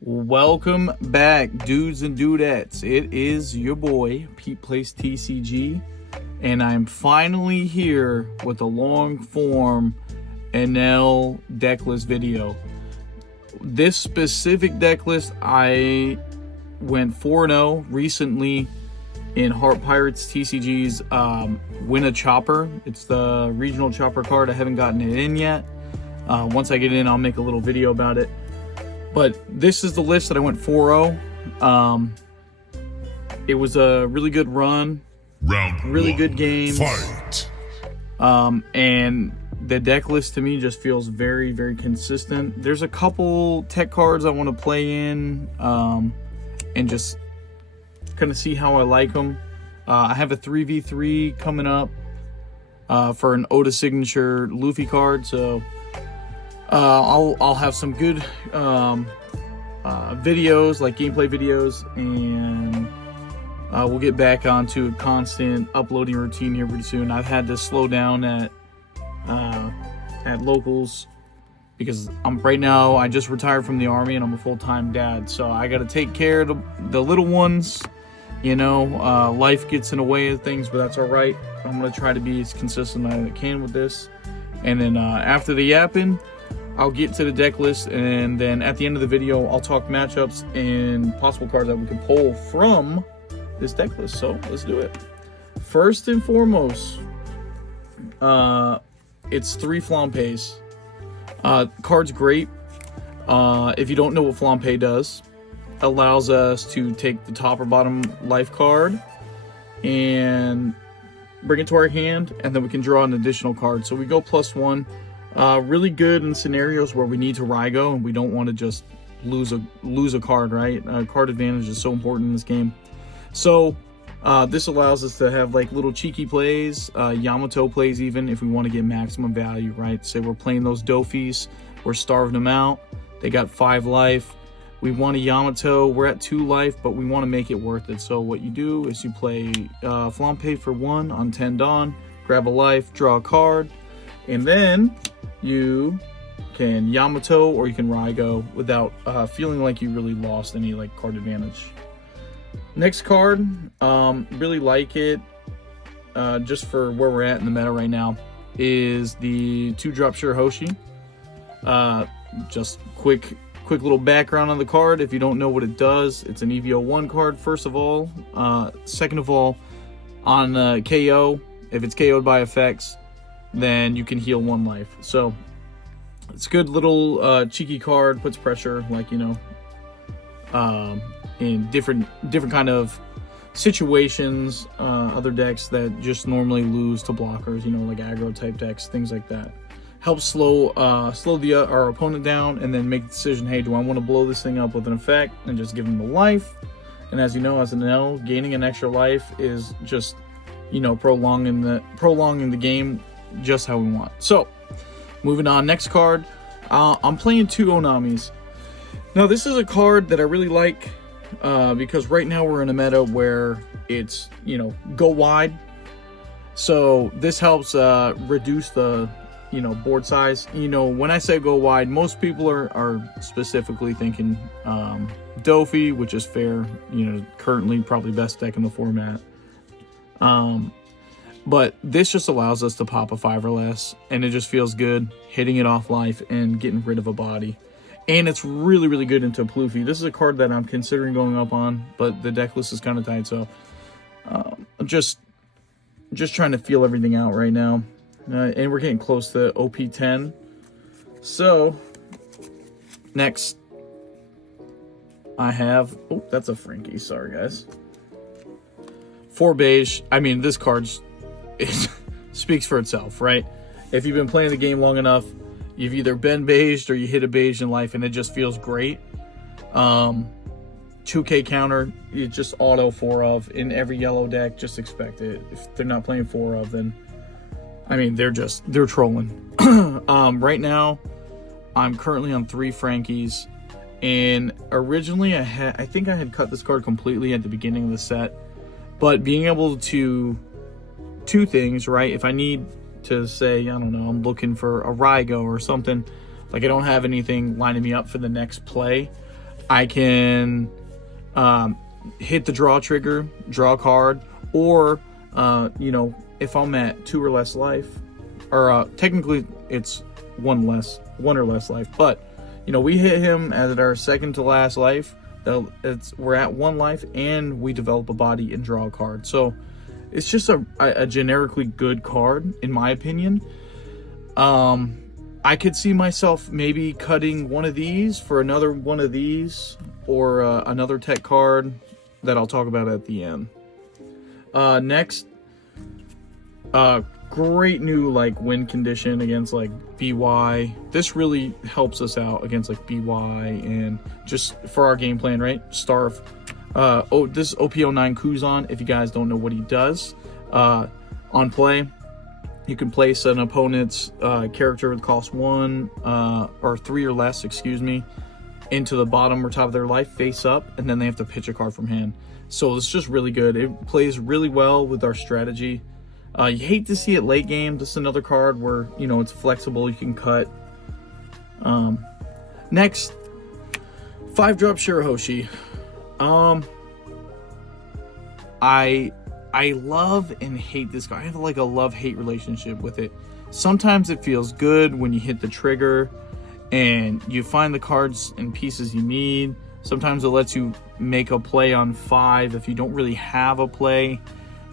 Welcome back, dudes and dudettes. It is your boy, Pete Plays TCG, and I'm finally here with a long-form Enel deck list video. This specific deck list, I went 4-0 recently in Heart Pirates TCG's Win a Chopper. It's the regional chopper card. I haven't gotten it in yet. Once I get in, I'll make a little video about it. But this is the list that I went 4-0. It was a really good run. Really good games. Fight. And the deck list to me just feels very, very consistent. There's a couple tech cards I want to play in and just kind of see how I like them. I have a 3v3 coming up for an Oda signature Luffy card, so I'll have some good videos, like gameplay videos, and we'll get back onto a constant uploading routine here pretty soon. I've had to slow down at locals because right now I just retired from the army and I'm a full-time dad, so I got to take care of the little ones. You know, life gets in the way of things, but that's all right. I'm gonna try to be as consistent as I can with this, and then after the yapping, I'll get to the deck list, and then at the end of the video, I'll talk matchups and possible cards that we can pull from this deck list. So let's do it. First and foremost, it's 3 Flampeys. Card's great. If you don't know what Flampe does, allows us to take the top or bottom life card and bring it to our hand, and then we can draw an additional card. So we go +1. Really good in scenarios where we need to Rygo and we don't want to just lose a card, right? Card advantage is so important in this game. So this allows us to have like little cheeky plays, Yamato plays even, if we want to get maximum value, right? Say we're playing those Dofis, we're starving them out, they got 5 life. We want a Yamato, we're at 2 life, but we want to make it worth it. So what you do is you play Flampe for 1 on 10 Dawn, grab a life, draw a card, and then you can Yamato or you can Rygo without feeling like you really lost any like card advantage. Next card, really like it, just for where we're at in the meta right now, is the 2-drop Shirahoshi. Just quick little background on the card. If you don't know what it does, it's an EV01 card, first of all. Second of all, on KO, if it's KO'd by effects, then you can heal 1 life. So it's a good little cheeky card, puts pressure, like, you know, in different kind of situations, other decks that just normally lose to blockers, you know, like aggro type decks, things like that. Helps slow our opponent down, and then make the decision, hey, do I want to blow this thing up with an effect and just give him the life? And as you know, as an Enel, gaining an extra life is just, you know, prolonging the game just how we want. So moving on, next card, I'm playing 2 Onamis. Now this is a card that I really like because right now we're in a meta where it's, you know, go wide. So this helps reduce the, you know, board size. You know, when I say go wide, most people are specifically thinking Dofi, which is fair, you know, currently probably best deck in the format. But this just allows us to pop a 5 or less, and it just feels good hitting it off life and getting rid of a body. And it's really, really good into Pluffy. This is a card that I'm considering going up on, but the deck list is kind of tight, so I'm just trying to feel everything out right now. And we're getting close to OP-10. So next I have, oh, that's a Frankie, sorry guys. 4 beige. I mean, this card's, it speaks for itself, right? If you've been playing the game long enough, you've either been beiged or you hit a beige in life, and it just feels great. 2K counter, you just auto 4 of in every yellow deck. Just expect it. If they're not playing 4 of, then I mean, they're trolling. Right now, I'm currently on 3 Frankies, and originally I think I had cut this card completely at the beginning of the set, but being able to 2 things, right? If I need to say, I don't know, I'm looking for a Rygo or something, like I don't have anything lining me up for the next play, I can hit the draw trigger, draw a card, or you know, if I'm at 2 or less life, or technically it's one or less life, but you know, we hit him at our second to last life. We're at 1 life, and we develop a body and draw a card. So it's just a generically good card, in my opinion. I could see myself maybe cutting one of these for another one of these, or another tech card that I'll talk about at the end. Next, great new like win condition against like BY. This really helps us out against like BY, and just for our game plan, right? Starve. This is OP-09 Kuzan. If you guys don't know what he does, on play, you can place an opponent's character with cost 1 or 3 or less, excuse me, into the bottom or top of their life face up, and then they have to pitch a card from hand. So it's just really good. It plays really well with our strategy. You hate to see it late game. This is another card where, you know, it's flexible, you can cut. Next, 5-drop Shirahoshi. I love and hate this card. I have like a love-hate relationship with it. Sometimes it feels good when you hit the trigger and you find the cards and pieces you need. Sometimes it lets you make a play on 5 if you don't really have a play.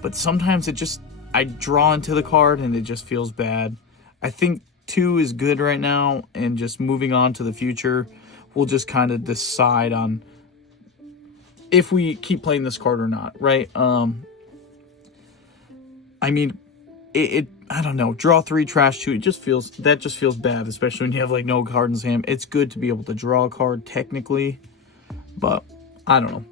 But sometimes it just, I draw into the card and it just feels bad. I think 2 is good right now, and just moving on to the future, we'll just kind of decide on if we keep playing this card or not, right? I mean, I don't know. Draw 3, trash 2. That just feels bad, especially when you have like no card in his hand. It's good to be able to draw a card technically, but I don't know.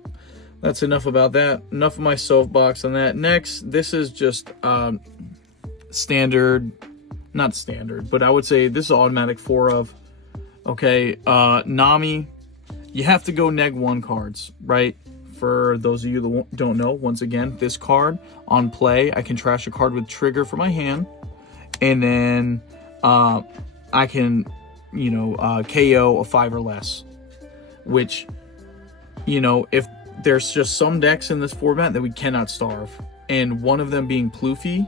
That's enough about that. Enough of my soapbox on that. Next, this is just standard, not standard, but I would say this is automatic 4 of. Okay, Nami, you have to go -1 cards, right? For those of you that don't know, once again, this card on play, I can trash a card with trigger for my hand, and then I can, you know, KO a 5 or less, which, you know, if there's just some decks in this format that we cannot starve, and one of them being Ploofy,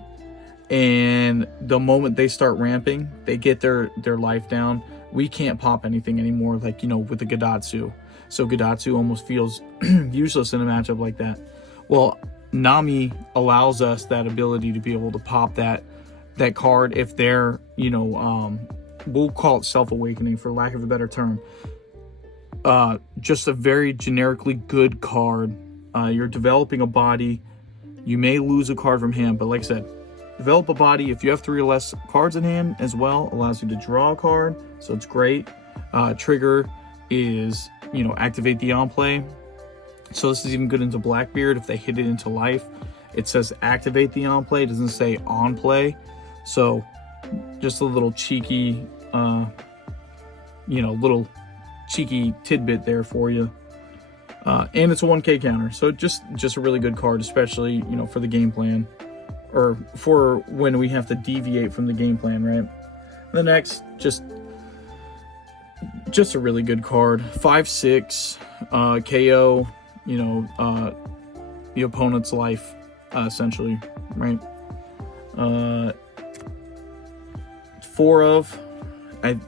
and the moment they start ramping, they get their life down, we can't pop anything anymore, like, you know, with the Gadatsu. So Gadatsu almost feels useless in a matchup like that. Well, Nami allows us that ability to be able to pop that card if they're, you know, we'll call it self-awakening for lack of a better term. Just a very generically good card. You're developing a body. You may lose a card from hand, but like I said, develop a body. If you have 3 or less cards in hand as well, allows you to draw a card, so it's great. Trigger is, you know, activate the on play. So this is even good into Blackbeard. If they hit it into life, it says activate the on play. It doesn't say on play. So just a little cheeky, you know, little cheeky tidbit there for you. And it's a 1K counter. So just a really good card, especially, you know, for the game plan, or for when we have to deviate from the game plan, right? The next, just a really good card. 5/6 KO, you know, the opponent's life, essentially, right? 4 of,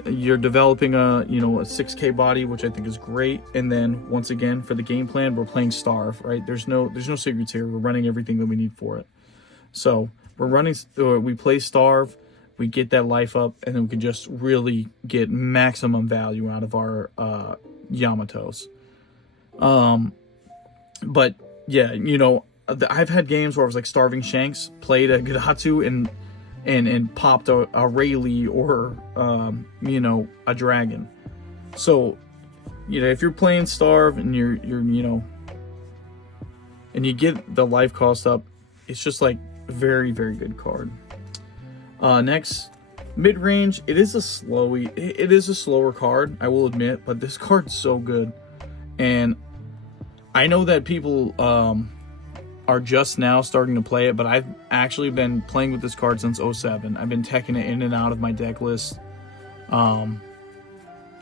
you're developing a 6K body, which I think is great. And then once again, for the game plan, we're playing Starve, right? There's no secrets here. We're running everything that we need for it. So we play Starve, we get that life up, and then we can just really get maximum value out of our Yamatos. But yeah, you know, I've had games where I was like starving Shanks, played a Gadatsu and popped a Rayleigh or you know, a dragon. So, you know, if you're playing Starve and you're you know, and you get the life cost up, it's just like a very, very good card. Next, mid-range. It is a slower card, I will admit, but this card's so good. And I know that people are just now starting to play it, but I've actually been playing with this card since 07. I've been teching it in and out of my deck list.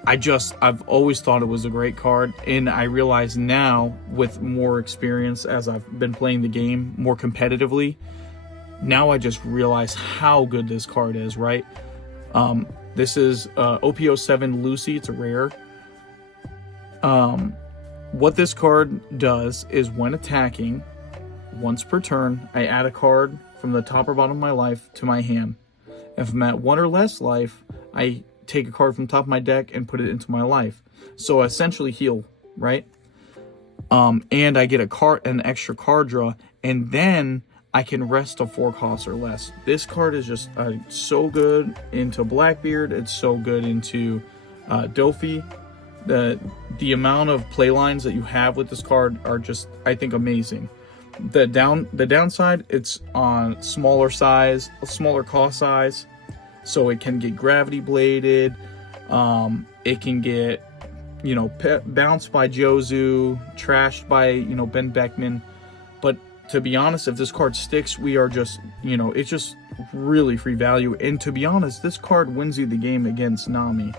I've always thought it was a great card, and I realize now with more experience as I've been playing the game more competitively, now I just realize how good this card is, right? This is OP-07 Lucy. It's a rare. What this card does is when attacking, once per turn, I add a card from the top or bottom of my life to my hand. If I'm at 1 or less life, I take a card from the top of my deck and put it into my life. So I essentially heal, right? And I get an extra card draw, and then I can rest a 4 cost or less. This card is just so good into Blackbeard. It's so good into Dofi. The amount of play lines that you have with this card are just, I think, amazing. The downside, it's on smaller cost size, so it can get gravity bladed. It can get, bounced by Jozu, trashed by, Ben Beckman. But to be honest, if this card sticks, we are just, it's just really free value. And to be honest, this card wins you the game against Nami,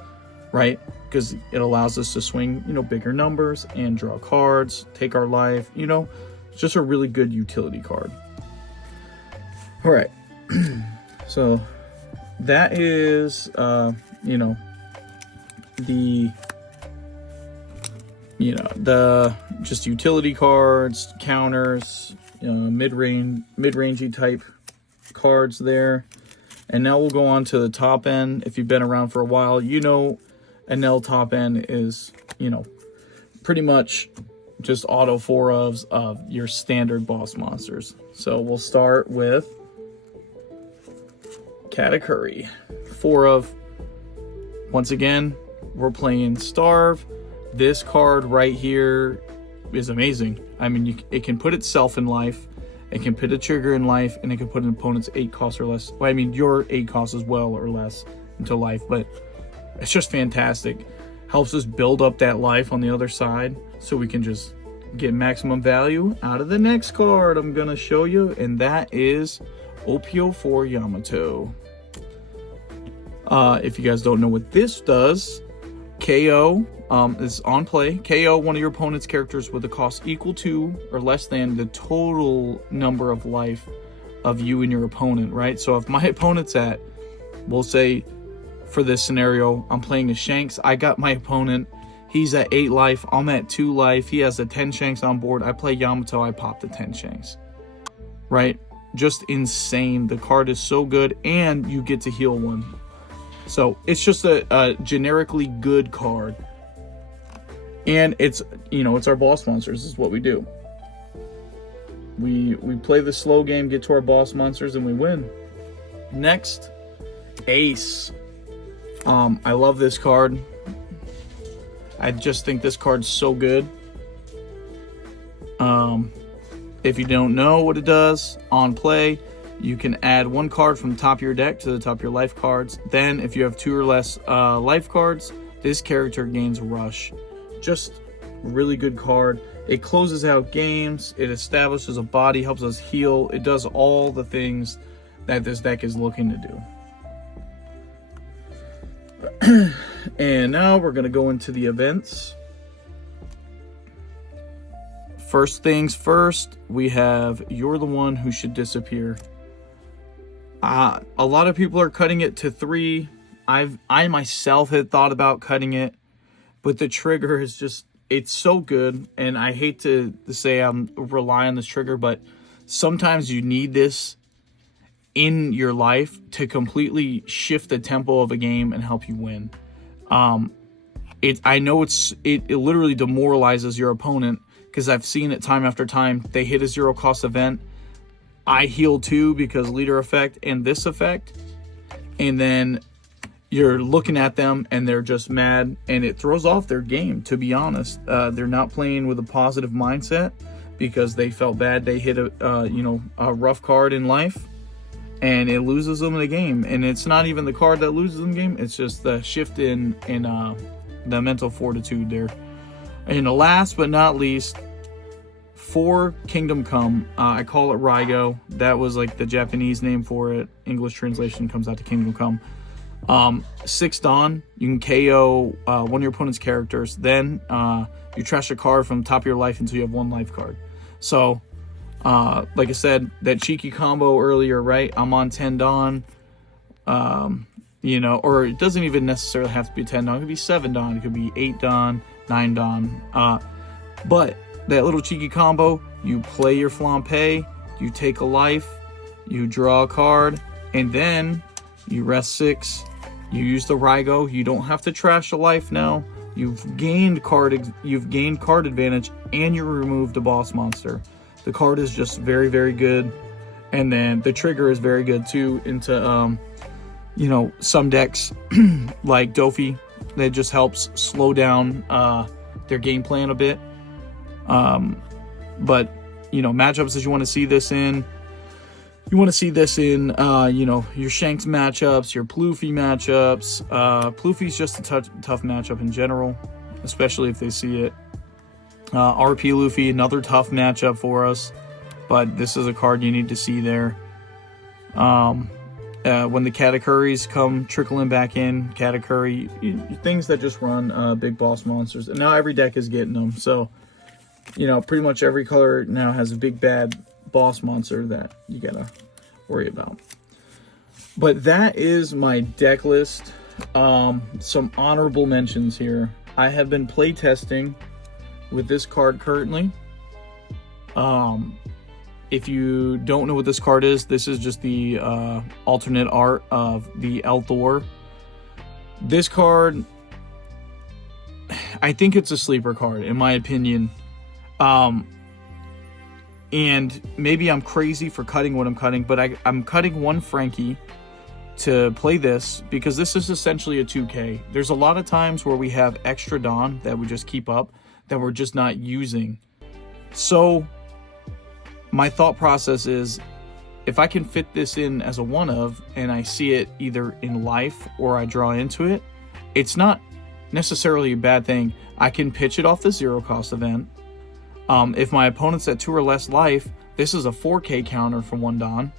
right? Because it allows us to swing, bigger numbers and draw cards, take our life, It's just a really good utility card. All right. So that is, the just utility cards, counters, mid-rangey type cards there. And now we'll go on to the top end. If you've been around for a while, Enel top end is, pretty much just auto 4-ofs of your standard boss monsters. So we'll start with Katakuri. 4-of. Once again, we're playing Starve. This card right here is amazing. I mean, it can put itself in life, it can put a trigger in life, and it can put an opponent's 8 costs or less. Well, I mean, your 8 costs as well or less into life, but it's just fantastic. Helps us build up that life on the other side so we can just get maximum value out of the next card I'm going to show you, and that is OP-04 Yamato. If you guys don't know what this does, KO is on play. KO one of your opponent's characters with a cost equal to or less than the total number of life of you and your opponent, right? So if my opponent's at, we'll say for this scenario, I'm playing a Shanks. I got my opponent. He's at 8 life. I'm at 2 life. He has the 10 Shanks on board. I play Yamato. I pop the 10 Shanks. Right? Just insane. The card is so good, and you get to heal one. So it's just a generically good card. And it's, it's our boss monsters. This is what we do. We play the slow game, get to our boss monsters, and we win. Next, Ace. I love this card. I just think this card's so good. If you don't know what it does, on play, you can add 1 card from the top of your deck to the top of your life cards. Then, if you have 2 or less life cards, this character gains Rush. Just really good card. It closes out games. It establishes a body, helps us heal. It does all the things that this deck is looking to do. And now we're going to go into the events. First things first, we have You're the One Who Should Disappear. A lot of people are cutting it to 3. I myself had thought about cutting it, but the trigger is just, it's so good. And I hate to say I'm relying on this trigger, but sometimes you need this in your life to completely shift the tempo of a game and help you win. I know it literally demoralizes your opponent, because I've seen it time after time. They hit a 0 cost event. I heal 2 because leader effect and this effect, and then you're looking at them and they're just mad, and it throws off their game, to be honest. They're not playing with a positive mindset because they felt bad. They hit a rough card in life, and it loses them in the game. And it's not even the card that loses them the game. It's just the shift in the mental fortitude there. And last but not least, for Kingdom Come, I call it Raigo. That was like the Japanese name for it. English translation comes out to Kingdom Come. 6 Dawn, you can KO one of your opponent's characters. Then you trash a card from the top of your life until you have 1 life card. So, like I said, that cheeky combo earlier, right? I'm on 10 Dawn, you know, or it doesn't even necessarily have to be 10 Dawn. It could be 7 Dawn. It could be 8 Dawn, 9 Dawn. But that little cheeky combo, you play your Flampe, you take a life, you draw a card, and then you rest 6. You use the Rygo. You don't have to trash a life now. You've gained card advantage, and you removed a boss monster. The card is just very, very good, and then the trigger is very good too. Into you know, some decks like Dofi, that just helps slow down their game plan a bit. But you know, matchups that you want to see this in. You want to see this in, you know, your Shanks matchups, your Ploofy matchups. Ploofy's just a tough matchup in general, especially if they see it. RP Luffy, another tough matchup for us, but this is a card you need to see there. When the Katakuris come trickling back in, Katakuri, things that just run big boss monsters. And now every deck is getting them, so, you know, pretty much every color now has a big bad boss monster that you gotta worry about. But that is my deck list. Some honorable mentions here. I have been playtesting with this card currently. If you don't know what this card is, this is just the alternate art of the Elthor. This card, I think it's a sleeper card in my opinion. And maybe I'm crazy for cutting what I'm cutting, but I'm cutting 1 Frankie to play this because this is essentially a 2K. There's a lot of times where we have extra Dawn that we just keep up that we're just not using. So my thought process is, if I can fit this in as a 1-of and I see it either in life or I draw into it, it's not necessarily a bad thing. I can pitch it off the 0 cost event. If my opponent's at 2 or less life, this is a 4K counter for 1 Dawn.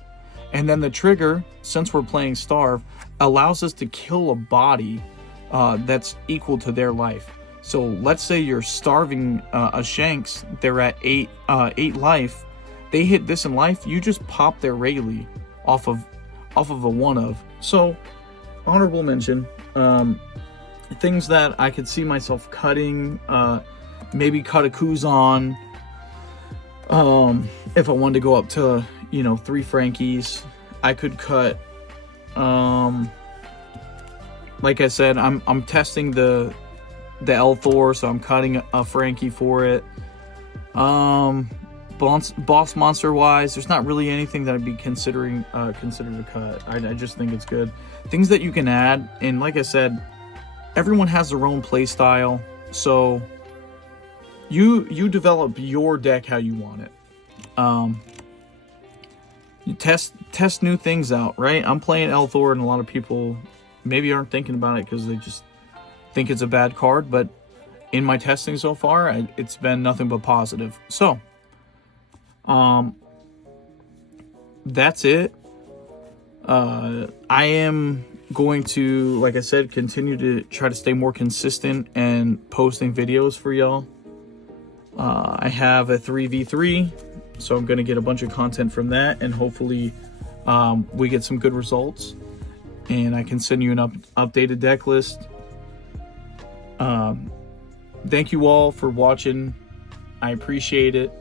And then the trigger, since we're playing Starve, allows us to kill a body that's equal to their life. So let's say you're starving a Shanks, they're at 8 life, they hit this in life, you just pop their Rayleigh off of a 1-of. So, honorable mention. Things that I could see myself cutting, maybe cut a Kuzan, if I wanted to go up to, you know, 3 Frankies. I could cut, like I said, I'm testing the Elthor, so I'm cutting a Frankie for it. Boss monster wise, there's not really anything that I'd be considered to cut. I just think it's good. Things that you can add, and like I said, everyone has their own play style, so you develop your deck how you want it. You test new things out, right? I'm playing Elthor, and a lot of people maybe aren't thinking about it because they just think it's a bad card, but in my testing so far, it's been nothing but positive. So that's it. I am going to, like I said, continue to try to stay more consistent and posting videos for y'all. I have a 3v3, so I'm going to get a bunch of content from that, and hopefully we get some good results, and I can send you an updated deck list. Thank you all for watching. I appreciate it.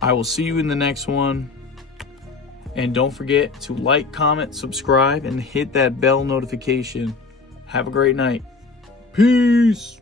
I will see you in the next one. And don't forget to like, comment, subscribe, and hit that bell notification. Have a great night. Peace.